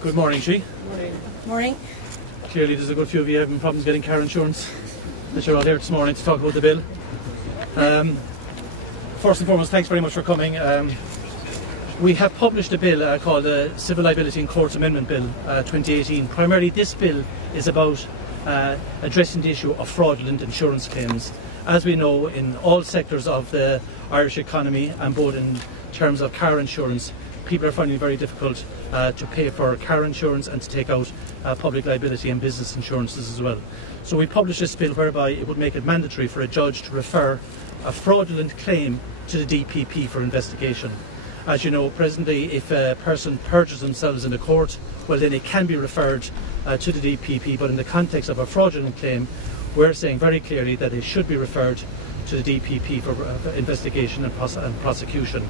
Good morning, Chi. Morning. Morning. Clearly there's a good few of you having problems getting car insurance that you're all here this morning to talk about the bill. First and foremost, thanks very much for coming. We have published a bill called the Civil Liability in Courts Amendment Bill 2018. Primarily this bill is about addressing the issue of fraudulent insurance claims. As we know, in all sectors of the Irish economy, and both in terms of car insurance, people are finding it very difficult to pay for car insurance and to take out public liability and business insurances as well. So we published this bill whereby it would make it mandatory for a judge to refer a fraudulent claim to the DPP for investigation. As you know, presently, if a person perjures themselves in a court, well then it can be referred to the DPP, but in the context of a fraudulent claim, we're saying very clearly that it should be referred to the DPP for investigation and prosecution.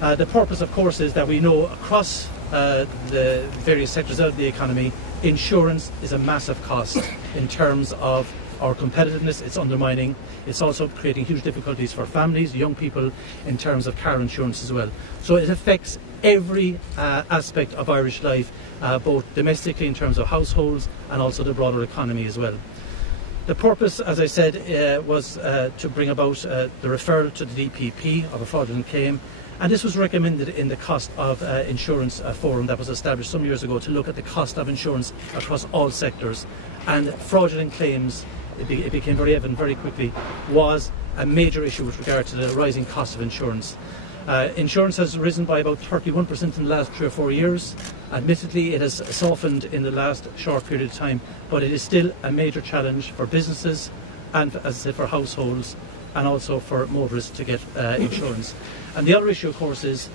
The purpose, of course, is that we know across the various sectors of the economy, insurance is a massive cost in terms of our competitiveness. It's undermining. It's also creating huge difficulties for families, young people, in terms of car insurance as well. So it affects every aspect of Irish life, both domestically in terms of households and also the broader economy as well. The purpose, as I said, was to bring about the referral to the DPP of a fraudulent claim. And this was recommended in the cost of insurance forum that was established some years ago to look at the cost of insurance across all sectors. And fraudulent claims, it became very evident very quickly, was a major issue with regard to the rising cost of insurance. Insurance has risen by about 31% in the last 3 or 4 years. Admittedly, it has softened in the last short period of time, but it is still a major challenge for businesses and, as I said, for households and also for motorists to get insurance. And the other issue, of course, is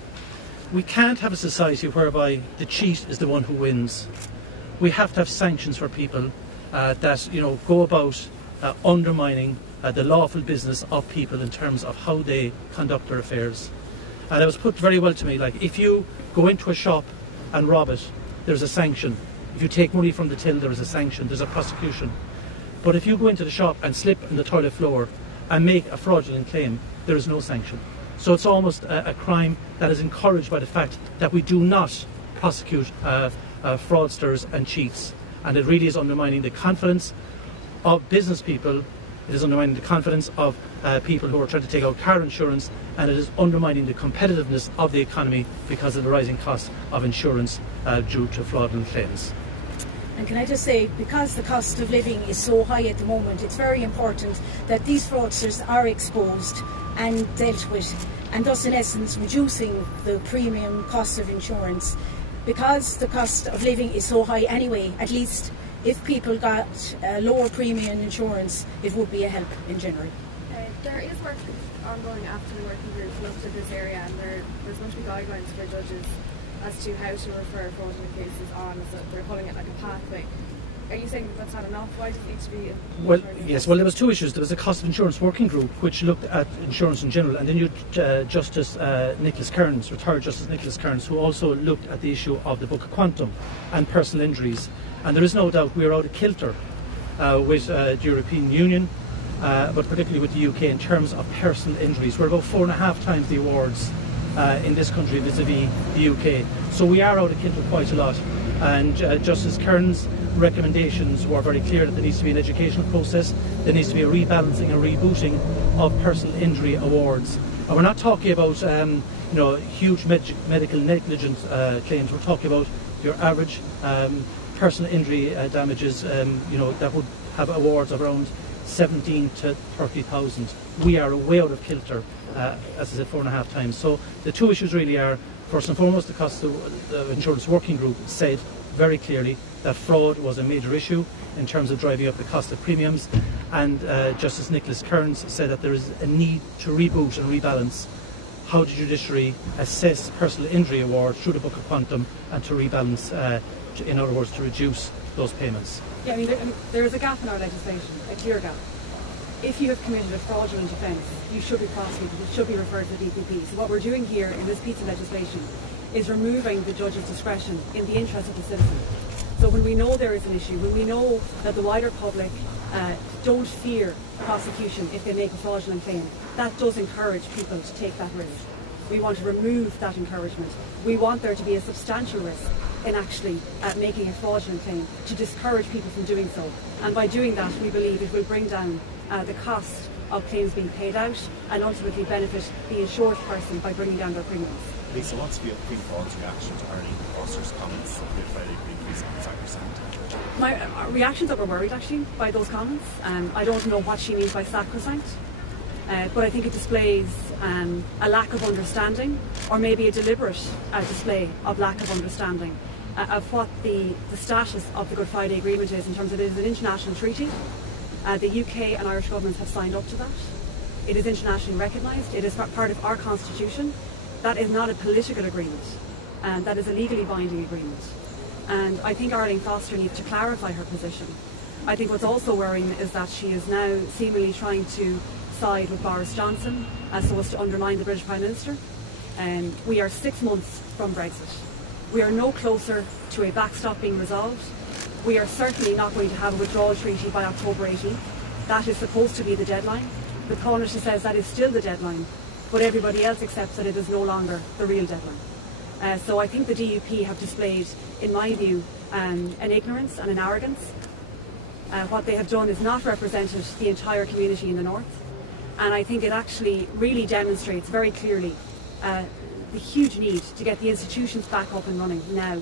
we can't have a society whereby the cheat is the one who wins. We have to have sanctions for people that go about undermining the lawful business of people in terms of how they conduct their affairs. And it was put very well to me, like if you go into a shop and rob it, there's a sanction. If you take money from the till, there is a sanction, there's a prosecution. But if you go into the shop and slip on the toilet floor and make a fraudulent claim, there is no sanction. So it's almost a crime that is encouraged by the fact that we do not prosecute fraudsters and cheats. And it really is undermining the confidence of business people. It is undermining the confidence of people who are trying to take out car insurance, and it is undermining the competitiveness of the economy because of the rising cost of insurance due to fraudulent claims. And can I just say, because the cost of living is so high at the moment, it's very important that these fraudsters are exposed and dealt with, and thus in essence reducing the premium cost of insurance. Because the cost of living is so high anyway, at least if people got lower premium insurance, it would be a help in general. There is work ongoing after the working group looked at this area, and there's going to be guidelines for judges as to how to refer fraudulent cases on, so they're calling it like a pathway. Are you saying that's not enough? Why does it need to be? Well, yes. Well, there was two issues. There was a cost of insurance working group which looked at insurance in general, and then you Justice Nicholas Kearns, retired Justice Nicholas Kearns, who also looked at the issue of the Book of Quantum and personal injuries. And there is no doubt we are out of kilter with the European Union, but particularly with the UK in terms of personal injuries. We're about 4.5 times the awards in this country vis-a-vis the UK. So we are out of kilter quite a lot. And Justice Kearns' recommendations were very clear that there needs to be an educational process, there needs to be a rebalancing and rebooting of personal injury awards. And we're not talking about huge medical negligence claims. We're talking about your average personal injury damages that would have awards of around 17 to 30,000. We are way out of kilter, as I said, 4.5 times. So the two issues really are, first and foremost, the cost of the insurance working group said very clearly that fraud was a major issue in terms of driving up the cost of premiums, and Justice Nicholas Kearns said that there is a need to reboot and rebalance how the judiciary assess personal injury awards through the Book of Quantum, and to rebalance, in other words, to reduce those payments. Yeah, I mean, there is a gap in our legislation, a clear gap. If you have committed a fraudulent offence, you should be prosecuted, it should be referred to the DPP. So what we're doing here in this piece of legislation is removing the judge's discretion in the interest of the citizen. So when we know there is an issue, when we know that the wider public don't fear prosecution if they make a fraudulent claim, that does encourage people to take that risk. We want to remove that encouragement. We want there to be a substantial risk in actually making a fraudulent claim to discourage people from doing so. And by doing that, we believe it will bring down the cost of claims being paid out and ultimately benefit the insured person by bringing down their premiums. Lisa, what's Fianna Fáil's reaction to Arlene Foster's comments on Good Friday increase on sacrosanct? My reactions that were worried actually by those comments. I don't know what she means by sacrosanct, but I think it displays a lack of understanding, or maybe a deliberate display of lack of understanding of what the status of the Good Friday Agreement is in terms of it is an international treaty. The UK and Irish governments have signed up to that. It is internationally recognised. It is part of our constitution. That is not a political agreement, and that is a legally binding agreement. And I think Arlene Foster needs to clarify her position. I think what's also worrying is that she is now seemingly trying to side with Boris Johnson so as to undermine the British Prime Minister. We are 6 months from Brexit. We are no closer to a backstop being resolved. We are certainly not going to have a withdrawal treaty by October 18th. That is supposed to be the deadline. The Taoiseach says that is still the deadline, but everybody else accepts that it is no longer the real deadline. So I think the DUP have displayed, in my view, an ignorance and an arrogance. What they have done is not represented the entire community in the north, and I think it actually really demonstrates very clearly the huge need to get the institutions back up and running now,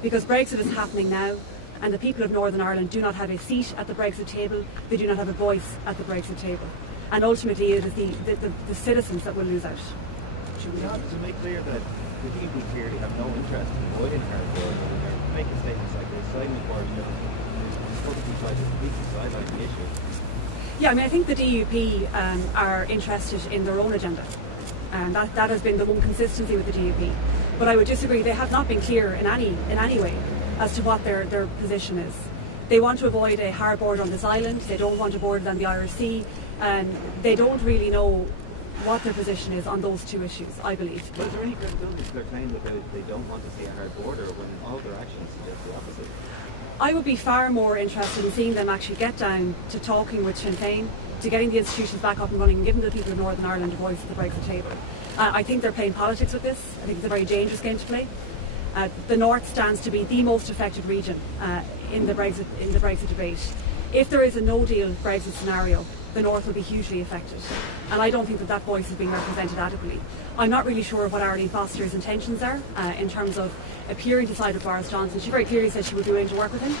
because Brexit is happening now, and the people of Northern Ireland do not have a seat at the Brexit table, they do not have a voice at the Brexit table, and ultimately it is the citizens that will lose out. Should we have to make clear that the DUP clearly have no interest in avoiding hard border when they're making statements like this, siding with Boris Johnson, publicly try to completely sideline the issue? Yeah, I mean, I think the DUP are interested in their own agenda, and that has been the one consistency with the DUP. But I would disagree; they have not been clear in any way as to what their position is. They want to avoid a hard border on this island. They don't want a border on the Irish Sea, and they don't really know what their position is on those two issues, I believe. But is there any credibility to their claim that they don't want to see a hard border when all their actions suggest the opposite? I would be far more interested in seeing them actually get down to talking with Sinn Féin, to getting the institutions back up and running and giving the people of Northern Ireland a voice at the Brexit table. I think they're playing politics with this. I think it's a very dangerous game to play. The North stands to be the most affected region in the Brexit debate. If there is a no-deal Brexit scenario, the North will be hugely affected. And I don't think that voice is being represented adequately. I'm not really sure what Arlene Foster's intentions are in terms of appearing to side with Boris Johnson. She very clearly said she would be willing to work with him.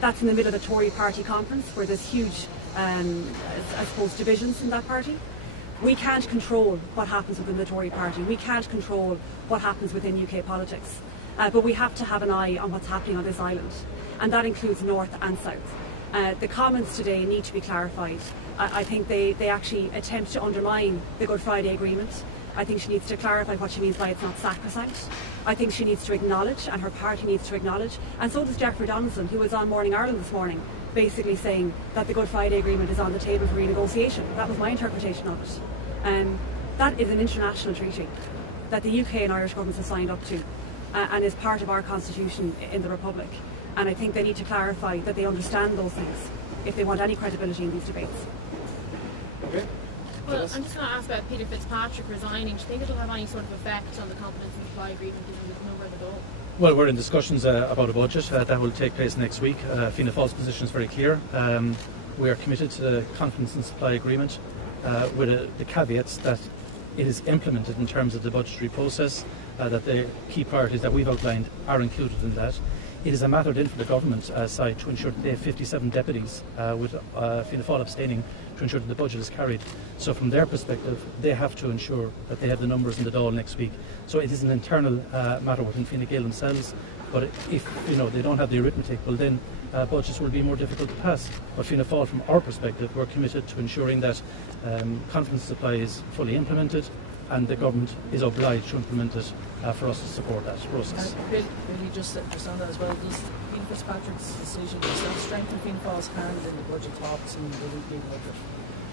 That's in the middle of the Tory party conference where there's huge, I suppose, divisions in that party. We can't control what happens within the Tory party. We can't control what happens within UK politics. But we have to have an eye on what's happening on this island. And that includes North and South. The comments today need to be clarified. I think they actually attempt to undermine the Good Friday Agreement. I think she needs to clarify what she means by it's not sacrosanct. I think she needs to acknowledge, and her party needs to acknowledge, and so does Jeffrey Donaldson, who was on Morning Ireland this morning, basically saying that the Good Friday Agreement is on the table for renegotiation. That was my interpretation of it. That is an international treaty that the UK and Irish governments have signed up to and is part of our constitution in the Republic. And I think they need to clarify that they understand those things if they want any credibility in these debates. Okay. Well, I'm just going to ask about Peter Fitzpatrick resigning. Do you think it'll have any sort of effect on the confidence and supply agreement given there's no word at all? Well, we're in discussions about a budget. That will take place next week. Fianna Fáil's position is very clear. We are committed to the confidence and supply agreement with the caveats that it is implemented in terms of the budgetary process, that the key priorities that we've outlined are included in that. It is a matter then for the government side to ensure that they have 57 deputies, with Fianna Fáil abstaining, to ensure that the budget is carried. So from their perspective, they have to ensure that they have the numbers in the Dáil next week. So it is an internal matter within Fine Gael themselves. But if they don't have the arithmetic, well then budgets will be more difficult to pass. But Fianna Fáil, from our perspective, we're committed to ensuring that confidence supply is fully implemented, and the government is obliged to implement it for us to support that process. Really, just on that as well, does Peter Fitzpatrick's decision, does that strengthen Fianna Fáil's hand in the budget talks and the weekly budget?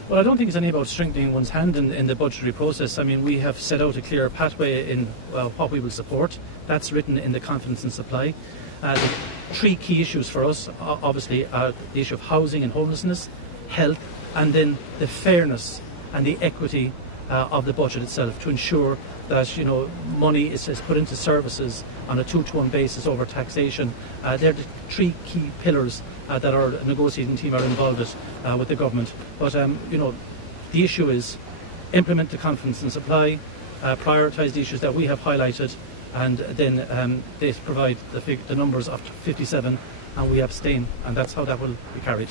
Well, I don't think it's any about strengthening one's hand in the budgetary process. I mean, we have set out a clear pathway in what we will support. That's written in the confidence and supply. The three key issues for us, obviously, are the issue of housing and homelessness, health, and then the fairness and the equity of the budget itself to ensure that money is put into services on a 2-to-1 basis over taxation. They're the 3 key pillars that our negotiating team are involved with the government. But the issue is implement the confidence in supply, prioritise the issues that we have highlighted, and then they provide the numbers of 57, and we abstain, and that's how that will be carried.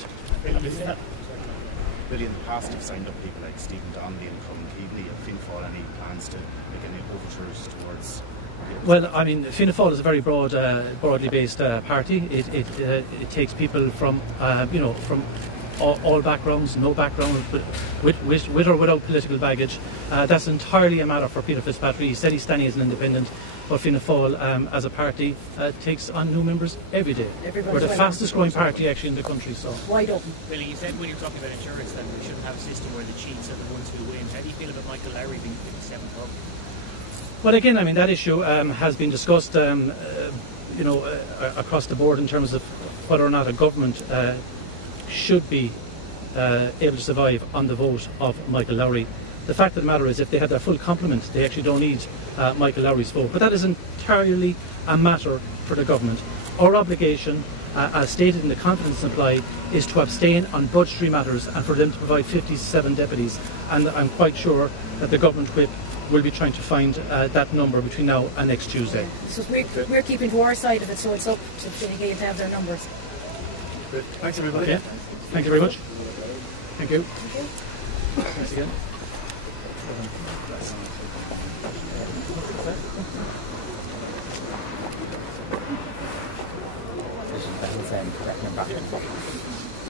Billy, in the past you've signed up people like Stephen Donnelly and Colin Keaveney. Have Fianna Fáil any plans to make any overtures towards? Well, I mean, Fianna Fáil is a very broadly based party. It takes people from from all backgrounds, no background, with or without political baggage. That's entirely a matter for Peter Fitzpatrick. He said he's standing as an independent, but Fianna Fáil as a party takes on new members every day. We're the fastest growing party actually in the country. So wide open. Billy, you said when you're talking about insurance that we shouldn't have a system where the chiefs are the ones who win. How do you feel about Michael Lowry being 57th up? Well, again, I mean, that issue has been discussed across the board in terms of whether or not a government should be able to survive on the vote of Michael Lowry. The fact of the matter is, if they had their full complement, they actually don't need Michael Lowry's vote. But that is entirely a matter for the government. Our obligation, as stated in the confidence supply, is to abstain on budgetary matters and for them to provide 57 deputies. And I'm quite sure that the government whip will be trying to find that number between now and next Tuesday. So we're keeping to our side of it, so it's up to Fine Gael to have their numbers. Good. Thanks everybody. Okay. Thank you very much. Thank you. Thanks again. This is Ben correcting back.